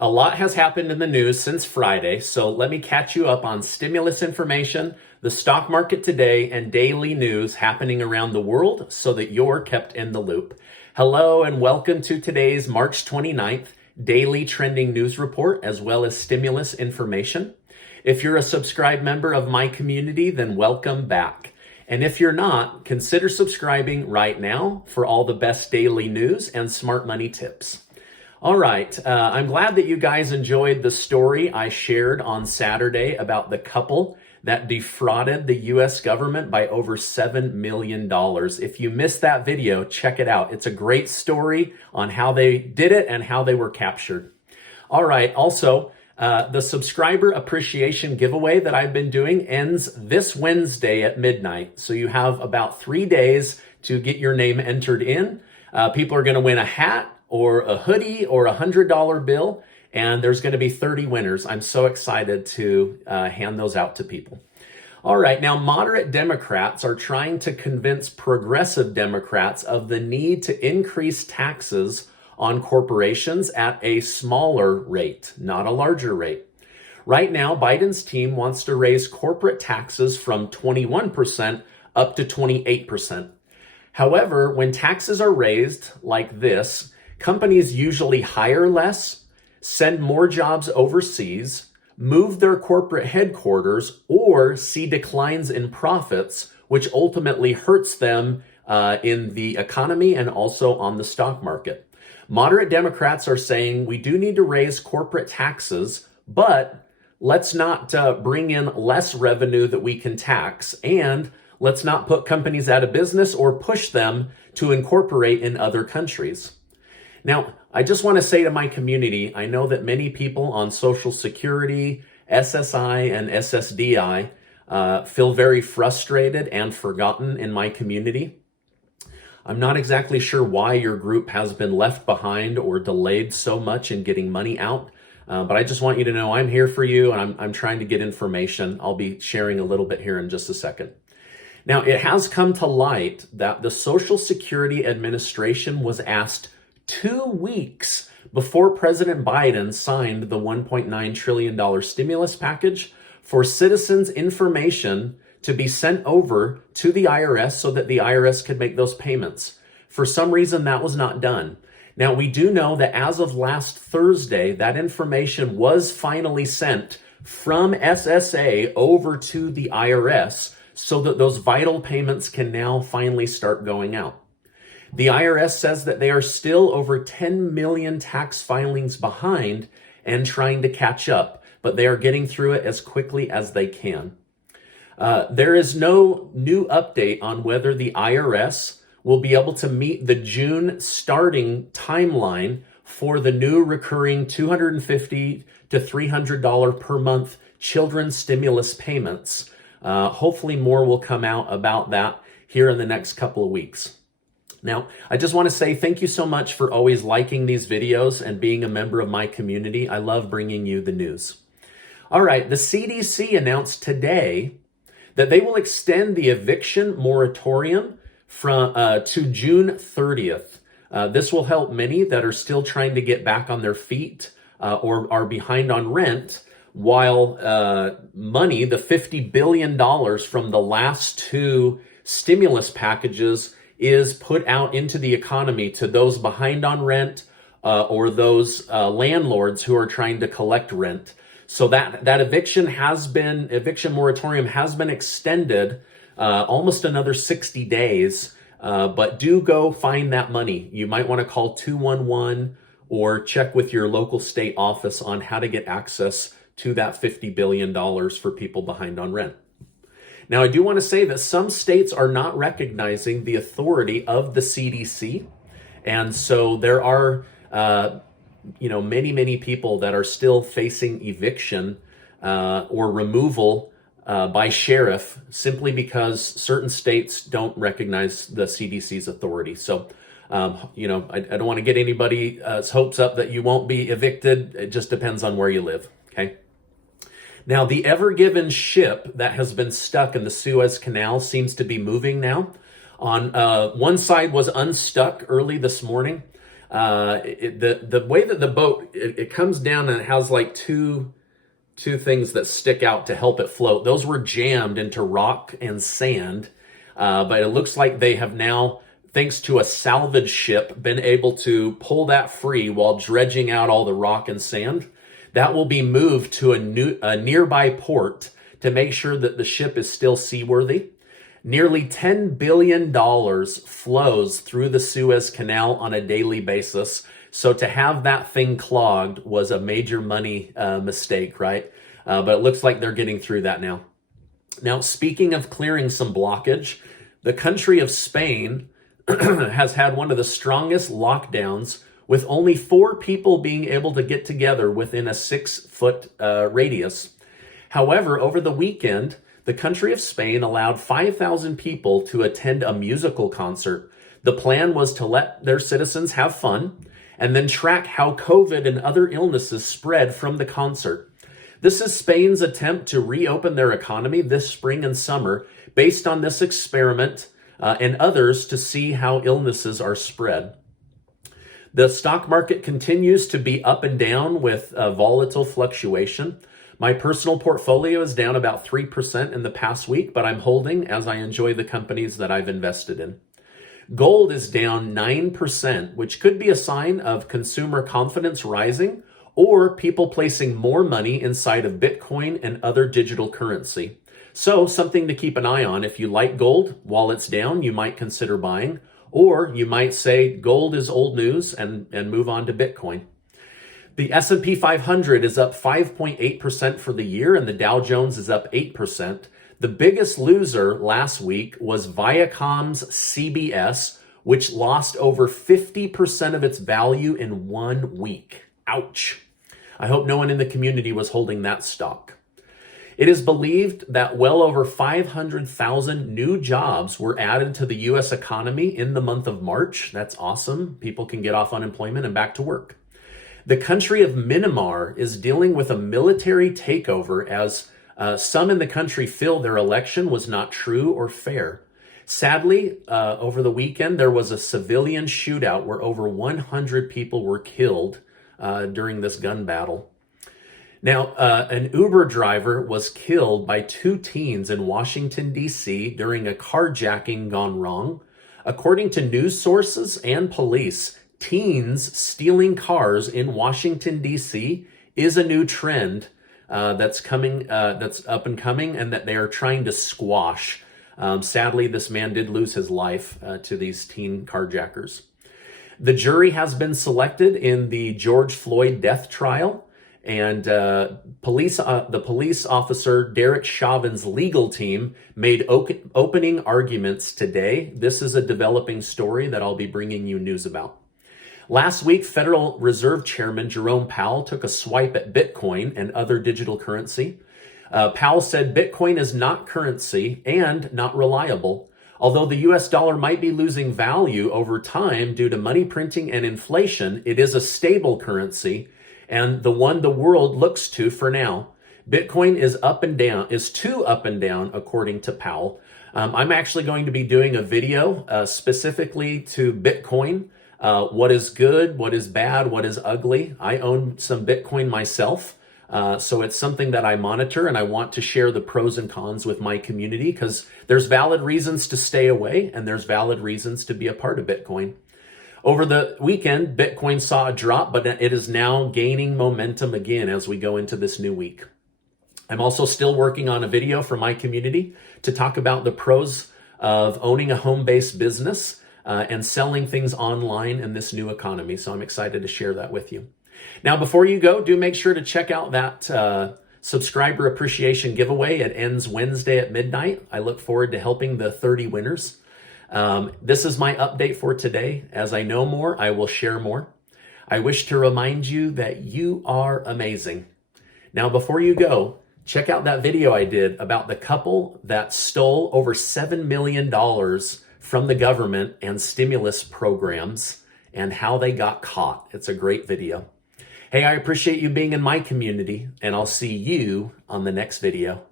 A lot has happened in the news since Friday, so let me catch you up on stimulus information, the stock market today, and daily news happening around the world so that you're kept in the loop. Hello and welcome to today's March 29th daily trending news report as well as stimulus information. If you're a subscribed member of my community, then welcome back. And if you're not, consider subscribing right now for all the best daily news and smart money tips. All right, I'm glad that you guys enjoyed the story I shared on Saturday about the couple that defrauded the U.S. government by over $7 million. If you missed that video, check it out. It's a great story on how they did it and how they were captured. All right, also, the subscriber appreciation giveaway that I've been doing ends this Wednesday at midnight. So you have about 3 days to get your name entered in. People are going to win a hat, or a hoodie, or $100 bill, and there's going to be 30 winners. I'm so excited to hand those out to people. All right, now moderate Democrats are trying to convince progressive Democrats of the need to increase taxes on corporations at a smaller rate, not a larger rate. Right now, Biden's team wants to raise corporate taxes from 21% up to 28%. However, when taxes are raised like this, companies usually hire less, send more jobs overseas, move their corporate headquarters, or see declines in profits, which ultimately hurts them in the economy and also on the stock market. Moderate Democrats are saying we do need to raise corporate taxes, but let's not bring in less revenue that we can tax, and let's not put companies out of business or push them to incorporate in other countries. Now, I just want to say to my community, I know that many people on Social Security, SSI, and SSDI feel very frustrated and forgotten in my community. I'm not exactly sure why your group has been left behind or delayed so much in getting money out, but I just want you to know I'm here for you and I'm trying to get information. I'll be sharing a little bit here in just a second. Now, it has come to light that the Social Security Administration was asked 2 weeks before President Biden signed the $1.9 trillion stimulus package for citizens' information to be sent over to the IRS so that the IRS could make those payments. For some reason, that was not done. Now, we do know that as of last Thursday, that information was finally sent from SSA over to the IRS so that those vital payments can now finally start going out. The IRS says that they are still over 10 million tax filings behind and trying to catch up, but they are getting through it as quickly as they can. There is no new update on whether the IRS will be able to meet the June starting timeline for the new recurring $250 to $300 per month children's stimulus payments. Hopefully more will come out about that here in the next couple of weeks. Now, I just want to say thank you so much for always liking these videos and being a member of my community. I love bringing you the news. All right, the CDC announced today that they will extend the eviction moratorium to June 30th. This will help many that are still trying to get back on their feet or are behind on rent, while money, the $50 billion from the last 2 stimulus packages, is put out into the economy to those behind on rent or those landlords who are trying to collect rent. So that eviction moratorium has been extended almost another 60 days, but do go find that money. You might want to call 211 or check with your local state office on how to get access to that $50 billion for people behind on rent. Now, I do want to say that some states are not recognizing the authority of the CDC. And so there are, many people that are still facing eviction or removal by sheriff simply because certain states don't recognize the CDC's authority. So, I don't want to get anybody's hopes up that you won't be evicted. It just depends on where you live, okay? Now, the Ever Given ship that has been stuck in the Suez Canal seems to be moving now. On one side was unstuck early this morning. The way that the boat, it comes down and it has like two things that stick out to help it float. Those were jammed into rock and sand, but it looks like they have now, thanks to a salvage ship, been able to pull that free while dredging out all the rock and sand. That will be moved to a nearby port to make sure that the ship is still seaworthy. Nearly $10 billion flows through the Suez Canal on a daily basis. So to have that thing clogged was a major money mistake, right? But it looks like they're getting through that now. Now, speaking of clearing some blockage, the country of Spain has had one of the strongest lockdowns, with only 4 people being able to get together within a 6-foot radius. However, over the weekend, the country of Spain allowed 5,000 people to attend a musical concert. The plan was to let their citizens have fun and then track how COVID and other illnesses spread from the concert. This is Spain's attempt to reopen their economy this spring and summer based on this experiment and others to see how illnesses are spread. The stock market continues to be up and down with volatile fluctuation. My personal portfolio is down about 3% in the past week, but I'm holding as I enjoy the companies that I've invested in. Gold is down 9%, which could be a sign of consumer confidence rising or people placing more money inside of Bitcoin and other digital currency. So something to keep an eye on. If you like gold while it's down, you might consider buying, or you might say gold is old news and move on to Bitcoin. The S&P 500 is up 5.8% for the year, and the Dow Jones is up 8%. The biggest loser last week was Viacom's CBS, which lost over 50% of its value in 1 week. Ouch. I hope no one in the community was holding that stock. It is believed that well over 500,000 new jobs were added to the U.S. economy in the month of March. That's awesome. People can get off unemployment and back to work. The country of Myanmar is dealing with a military takeover as some in the country feel their election was not true or fair. Sadly, over the weekend, there was a civilian shootout where over 100 people were killed during this gun battle. Now, an Uber driver was killed by 2 teens in Washington, D.C. during a carjacking gone wrong. According to news sources and police, teens stealing cars in Washington, D.C. is a new trend that's up and coming, and that they are trying to squash. Sadly, this man did lose his life to these teen carjackers. The jury has been selected in the George Floyd death trial, and the police officer Derek Chauvin's legal team made opening arguments today. This is a developing story that I'll be bringing you news about. Last week, Federal Reserve Chairman Jerome Powell took a swipe at Bitcoin and other digital currency. Powell said Bitcoin is not currency and not reliable. Although the US dollar might be losing value over time due to money printing and inflation, it is a stable currency and the one the world looks to for now. Bitcoin is too up and down, according to Powell. I'm actually going to be doing a video specifically to Bitcoin. What is good, what is bad, what is ugly. I own some Bitcoin myself, so it's something that I monitor, and I want to share the pros and cons with my community because there's valid reasons to stay away and there's valid reasons to be a part of Bitcoin. Over the weekend, Bitcoin saw a drop, but it is now gaining momentum again as we go into this new week. I'm also still working on a video for my community to talk about the pros of owning a home-based business and selling things online in this new economy. So I'm excited to share that with you. Now, before you go, do make sure to check out that subscriber appreciation giveaway. It ends Wednesday at midnight. I look forward to helping the 30 winners. This is my update for today. As I know more, I will share more. I wish to remind you that you are amazing. Now, before you go, check out that video I did about the couple that stole over $7 million from the government and stimulus programs and how they got caught. It's a great video. Hey, I appreciate you being in my community, and I'll see you on the next video.